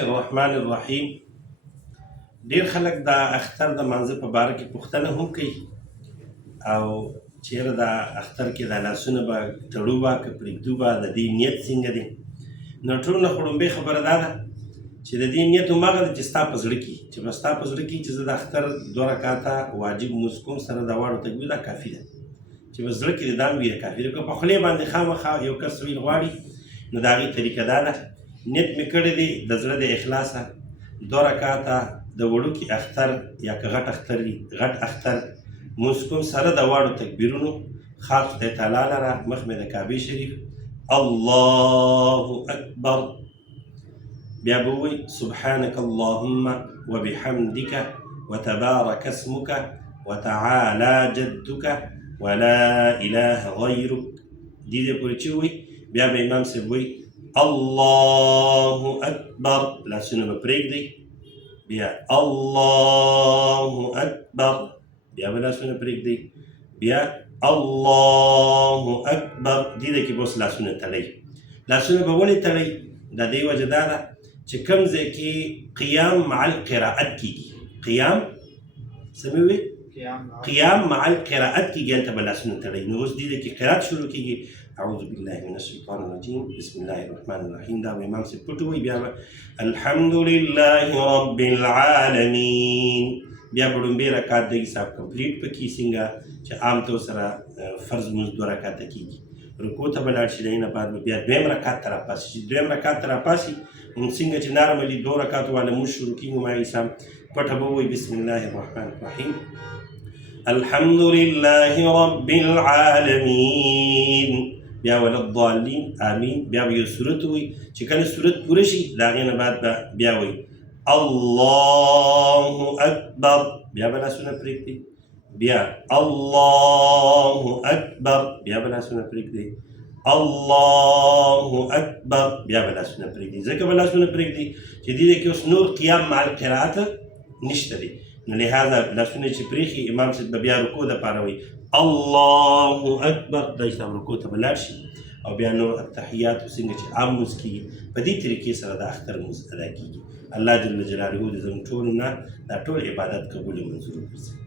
الرحمن الرحیم. ډیر خلک د اختر د مانځه په باره کې پوښتنه هم کوي او چیرې د اختر کې د لاسونه به تړو به که پرېږدو به د دې نیت څنګه دی. نو ټولو نه خو لومبۍ خبره دا ده چې د دې نیت هماغه ده چې ستا په زړه کې چې به ستا په زړه کې چې زه د اختر 2 رکعاته واجب لمونځ کوم سره د واړو تکبیر دا کافي ده چې په زړه کې د دا هم ویره کافي ده. که په خولې باندې خامخا یو کس ویل غواړي نو د هغې طریقه دا ده نیت مې کړی دی د زړه د اخلاصه 2 رکعاته د وړوکي اختر یا که غټ اختر وي غټ اختر لمونځ کوم سره د واړو تکبیرونو خاص خدای تعالی لره مخ مې د کعبې شریف الله اکبر بیا به ووایي سبحانک اللهم وبحمدک وتبارک اسمک وتعالی جدک ولا اله غیرک دې ځای پورې چې ووایي بیا به امام صاحب وایي الله اکبر لاسونه به پرېږدئ بیا الله اکبر بیا به لاسونه پرېږدئ بیا الله اکبر دې ځای کې به اوس لاسونه تړئ. لاسونه به ولې تړئ؟ د دې وجه دا ده چې کوم ځای کې قیام مع القراءت کېږي قیام څه مې وویل قیام مع القراءت کېږي هلته به لاسونه تړئ. نو اوس دې ځای کې قرات شروع کېږي اعوذ بالله من الشیطان الرجیم بسم الله الرحمن الرحیم دا به امام صاحب پټ وایي بیا به الحمد لله رب العالمین بیا به لومبۍ رکعت د حساب کمپلیټ پکې څنګه چې عام طور سره فرض لمونځ 2 رکعته کېږي رکوع ته به لاړ شي د هغې نه بعد به بیا 2 رکعت ته راپاسي چې 2 رکعت ته راپاسي څنګه چې نارملي 2 رکعتو والا لمونځ شروع کېږي ما حساب پټه به ووایي بسم الله الرحمن الرحیم الحمد لله رب العالمین بیا ولا الضالین آمین بیا به یو صورت ووایي چې کله صورت پوره شي د هغې نه بعد به بیا وایي الله اکبر بیا به لاسونه پرېږدئ بیا الله اکبر بیا به لاسونه پرېږدئ الله اکبر بیا به لاسونه پرېږدئ. ځکه به لاسونه پرېږدئ چې دې ځای کې اوس نور قیام مع القرات نشته دی نو لهذا لاسونه چې پرېښي امام صاحب به بیا رکوع دپاره وایي الله اکبر دا حساب رکوع ته به لاړ شي او بیا نور التحیاتو څنګه چې عام لمونځ کېږي په دې طریقې سره د اختر لمونځ ادا کېږي. الله جل جلاله د زموږ ټولو نه دا ټول عبادت قبول منظور وګرځوي.